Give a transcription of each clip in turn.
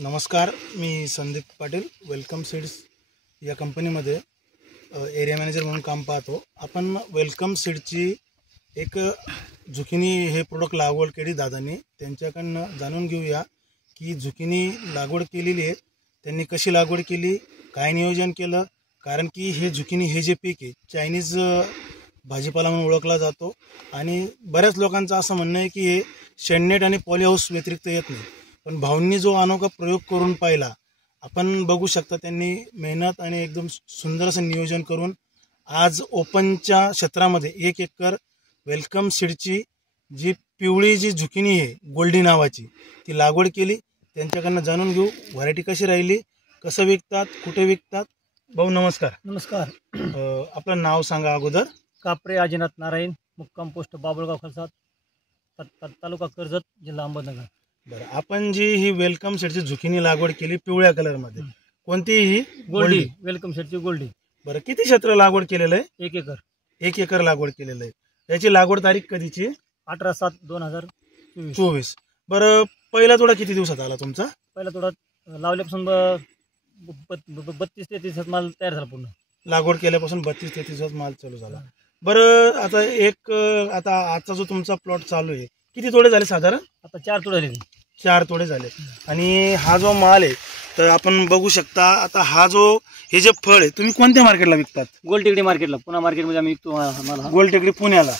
नमस्कार, मी Sandeep Patil welcome seeds या कंपनीमध्ये एरिया मॅनेजर म्हणून काम पाहतो। आपण वेलकम सीडची एक झुकिनी हे प्रोडक्ट लागवड केली दादांनी, त्यांच्याकडनं जाणून घेऊया की झुकिनी लागवड केलेली आहे, त्यांनी कशी लागवड केली, काय नियोजन केलं। कारण की हे झुकिनी हे जे पीक आहे चायनीज भाजीपाला म्हणून ओळखला जातो आणि बऱ्याच लोकांचं असं म्हणणं आहे की हे शेडनेट आणि पॉली हाऊस व्यतिरिक्त येत नाही। पण भाऊंनी जो अनोखा प्रयोग करून पाहिला, आपण बघू शकता त्यांनी मेहनत आणि एकदम सुंदर असं नियोजन करून आज ओपनच्या क्षेत्रामध्ये 1 एकर वेलकम सीडची जी पिवळी जी झुकिनी आहे गोल्डी नावाची ती लागवड केली। त्यांच्याकडनं जाणून घेऊ व्हरायटी कशी राहिली, कसं विकतात, कुठे विकतात। भाऊ नमस्कार। नमस्कार। आपलं नाव सांगा अगोदर। कापरे अजिनाथ नारायण, मुक्काम पोस्ट बाबुळगाव खलसाद, तालुका कर्जत, जिल्हा अहमदनगर। बरं, आपण जी ही वेलकम सीडची झुकिनी लागवड केली पिवळ्या कलरमध्ये, कोणती ही? गोल्डी वेलकम सीडची गोल्डी। बरं, किती क्षेत्र लागवड केलेलं आहे? 1 एकर। 1 एकर लागवड केलेलं आहे। याची लागवड तारीख कधीची? 18/7/2024। बरं, पहिला तोडा किती दिवसात आला तुमचा? पहिला तोडा लावल्यापासून 32-33 दिवसात माल तयार झाला पूर्ण। लागवड केल्यापासून 32-33 दिवसात माल चालू झाला। बरं, आता आजचा जो तुमचा प्लॉट चालू आहे किती तोडे झाले साधारण? आता 4 तोडे झाले। 4 तोडे झाले। आणि हा जो माल आहे तर आपण बघू शकता, आता हे जे फळ आहे तुम्ही कोणत्या मार्केटला विकतात? गोलटेकडी मार्केटला, पुणे मार्केटमध्ये आम्ही विकतो माल। गोलटेकडी पुण्याला।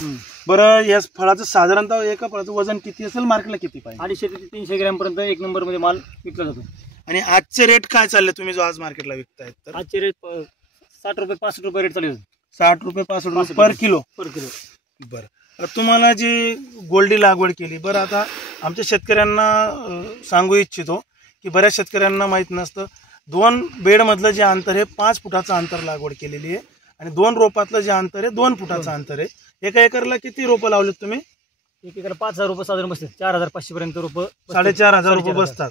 बरं, या फळाचं साधारणतः एका फळाचं वजन किती असेल, मार्केटला किती पाहिजे? 250 ते 300 ग्रॅम पर्यंत 1 नंबर मध्ये माल विकला जातो। आणि आजचे रेट काय चालले तुम्ही जो आज मार्केटला विकतायत? तर आजचे रेट 60 रुपये 65 रुपये रेट चालू आहे। 60 रुपये 65 रुपये पर किलो। बरं, तुम्हाला जी गोल्डी लागवड केली, बरं आता आमच्या शेतकऱ्यांना सांगू इच्छितो की बऱ्याच शेतकऱ्यांना माहीत नसतं, 2 बेडमधलं जे अंतर आहे 5 फुटाचं अंतर लागवड केलेली आहे आणि 2 रोपातलं जे अंतर आहे 2 फुटाचं अंतर आहे। 1 एकरला किती रोपं लावलेत तुम्ही? 1 एकर 5,000 रुपये साधारण बसतात। 4,500 पर्यंत रोपं, 4,500 रुपये बसतात।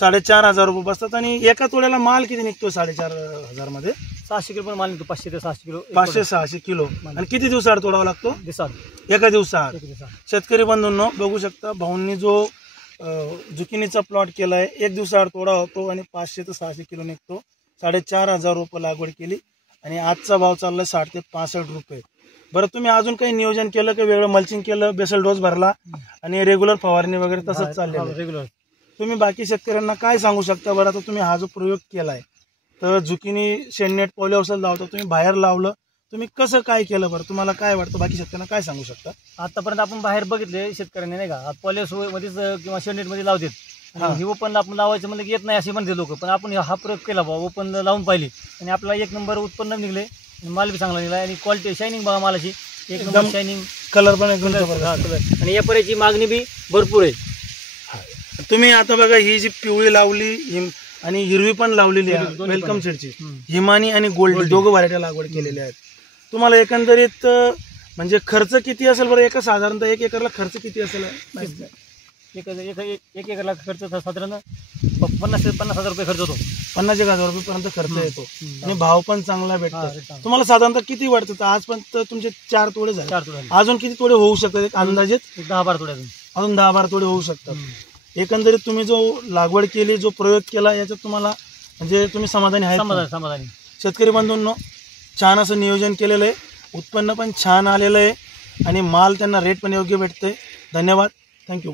4,500 रुपये बसतात। आणि एका तोड्याला माल किती निघतो 4,500 मध्ये? 600 किलो पण माल निघतो। 500 ते 600 किलो। 500-600 किलो। आणि किती दिवसाआड तोडावा लागतो? दिवसात। एका दिवसाआड। शेतकरी बंधूंनो बघू शकता, भाऊंनी जो झुकिनीचा प्लॉट केलाय 1 दिवसाआड तोडा होतो आणि 500 ते 600 किलो निघतो। 4,500 रुपये लागवड केली आणि आजचा भाव चाललाय 60 ते 65 रुपये। बरं, तुम्ही अजून काही नियोजन केलं की वेगळं मल्चिंग केलं, बेसल डोस भरला आणि रेग्युलर फवारणी वगैरे तसंच चाललेलं रेग्युलर? तुम्ही बाकी शेतकऱ्यांना काय सांगू शकता? बरं, आता तुम्ही हा जो प्रयोग केलाय तर झुकिनी शेडनेट पॉली हाऊसला लावतो, तुम्ही बाहेर लावलं, तुम्ही कसं काय केलं? बरं, तुम्हाला काय वाटतं? बाकी शेतकऱ्यांना काय सांगू शकता? आतापर्यंत आपण बाहेर बघितले शेतकऱ्यांनी, नाही का, पॉली हाऊस मध्येच किंवा शेडनेट मध्ये लावतात आणि ही ओपनला आपण लावायचं म्हणजे येत नाही असे म्हणते लोक, पण आपण हा प्रयोग केला बाबा, ओपन लावून पाहिली आणि आपला 1 नंबर उत्पन्न निघले, माल बी चांगला निघाला आणि क्वालिटी शायनिंग बघा मालाची, 1 नंबर शायनिंग, कलर पण एकदम जबरदस्त आणि या पर्यायची मागणी बी भरपूर आहे। तुम्ही आता बघा, ही जी पिवळी लावली आणि हिरवी पण लावलेली आहे वेलकम सीडची, हिमानी आणि गोल्ड दोघं व्हरायटी लागवड केलेल्या आहेत। तुम्हाला एकंदरीत म्हणजे खर्च किती असेल बरं? साधारणतः 1 एकरला खर्च किती असेल? 1 एकरला खर्च साधारण 50,000 रुपये खर्च होतो। 50,000 रुपयेपर्यंत खर्च येतो आणि भाव पण चांगला भेटतो। तुम्हाला साधारणतः किती वाटतं? आजपर्यंत तुमचे 4 तोडे झाले, अजून किती तोडे होऊ शकतात अंदाजे? 10-12 तोडे अजून 10-12 तोडे होऊ शकतात। एकंदरीत तुम्ही जो लागवड केली, जो प्रयोग केला, याच्यात तुम्हाला म्हणजे तुम्ही समाधानी आहे? समाधानी। शेतकरी बंधूंनो, छान असं नियोजन केलेलं आहे, उत्पन्न पण छान आलेलं आहे आणि माल त्यांना रेट पण योग्य भेटते। धन्यवाद, थँक्यू।